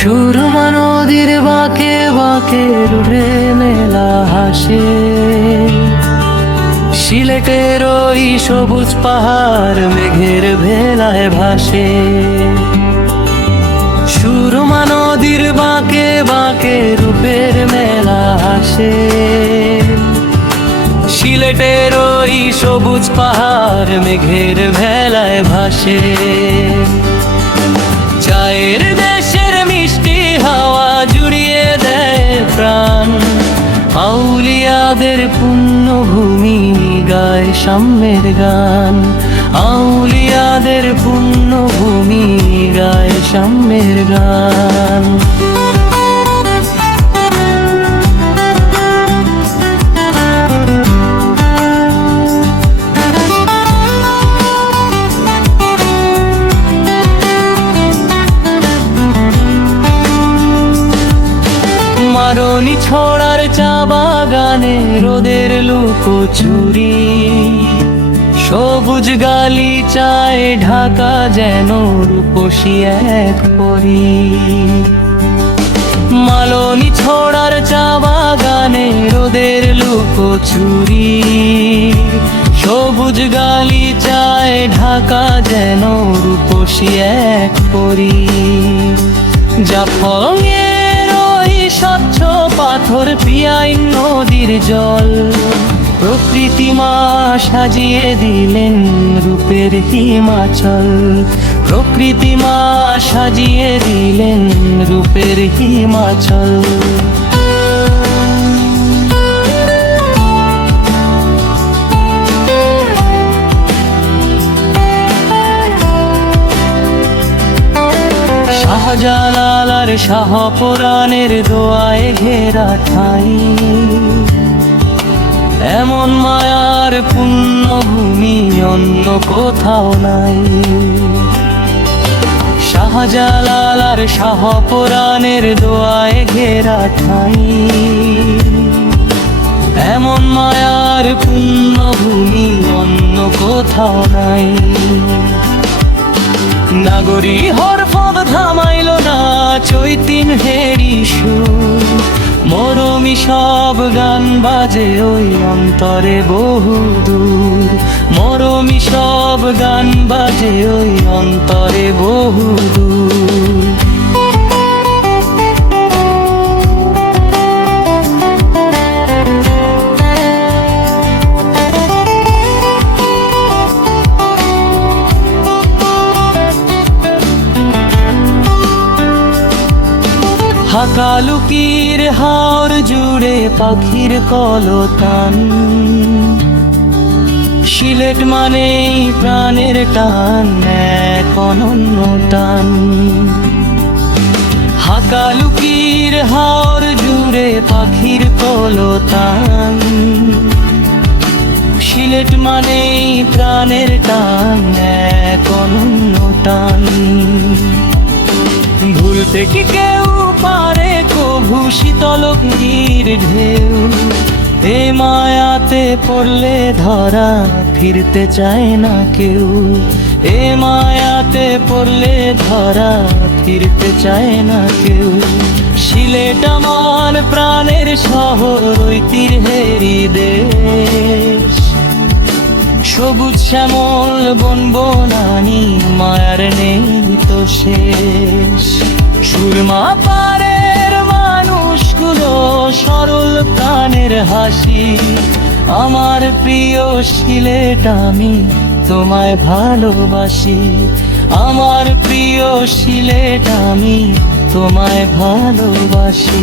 সুরমা নদীর বাঁকে বাঁকে রুড়ে মেলা হাসে, সিলেটের ওই সবুজ পাহাড় মেঘের ভেলায় ভাসে। সুরমা নদীর বাঁকে বাঁকে রূপের মেলা হাসে, সিলেটের ওই সবুজ পাহাড় মেঘের ভেলায় ভাসে। চায়ের দেশের মিষ্টি হাওয়া জুড়িয়ে দেয় প্রাণ, আউলিয়াদের পুণ্যভূমি গায় সাম্যের গান। আউলিয়াদের পুণ্যভূমি গায় সাম্যের গান। মারণি ছড়ার চা বাগানে রোদের লুকোচুরি, সবুজ গালিচায় ঢাকা যেন রূপসী এক পরী। মালনী ছড়ার চা বাগানে রোদের লুকোচুরি, সবুজ গালিচায় ঢাকা যেন রূপসী এক পরী। জাফলংয়ের ওই স্বচ্ছ পাথর পিয়াই নদীর জল, প্রকৃতি মা সাজিয়ে দিলেন রূপের হিমাচল। প্রকৃতি মা সাজিয়ে দিলেন রূপের হিমাচল। শাহজালাল আর শাহপরাণের দোয়ায় ঘেরা ঠাই, এমন মায়ার পুণ্যভূমি অন্য কোথাও নাই। শাহজালাল আর শাহপরাণের দোয়ায় ঘেরা ঠাই, এমন মায়ার পুণ্যভূমি অন্য কোথাও নাই। নাগরী হরফদ থামাইল না চৈতিন হেরি সুর, মরমি সব গান বাজে ওই অন্তরে বহু দূর। মরমি সব গান বাজে ওই অন্তরে বহু দূর। হাকালুকির হাওর জুড়ে পাখির কলতান, সিলেট মানেই প্রাণের টান, এক অনন্য টান। হাকালুকির হাওর জুড়ে পাখির কলতান, সিলেট মানেই প্রাণের টান, এক অনন্য টান। ভুলতে কি কেউ পারে কভু শীতলগ্নির ঢেউ, এ মায়াতে পড়লে ধরা ফিরতে চায় না কেউ। এ মায়াতে পড়লে ধরা ফিরতে চায় না কেউ। সিলেট আমার প্রাণের শহর, ঐতিহ্যেরই দেশ। সবুজ শ্যামল বন বনানি মায়ার নেই তো শেষ। সুরমা পাড়ের মানুষগুলো সরল প্রাণের হাসি, আমার প্রিয় সিলেট আমি তোমায় ভালোবাসি। আমার প্রিয় সিলেট আমি তোমায় ভালোবাসি।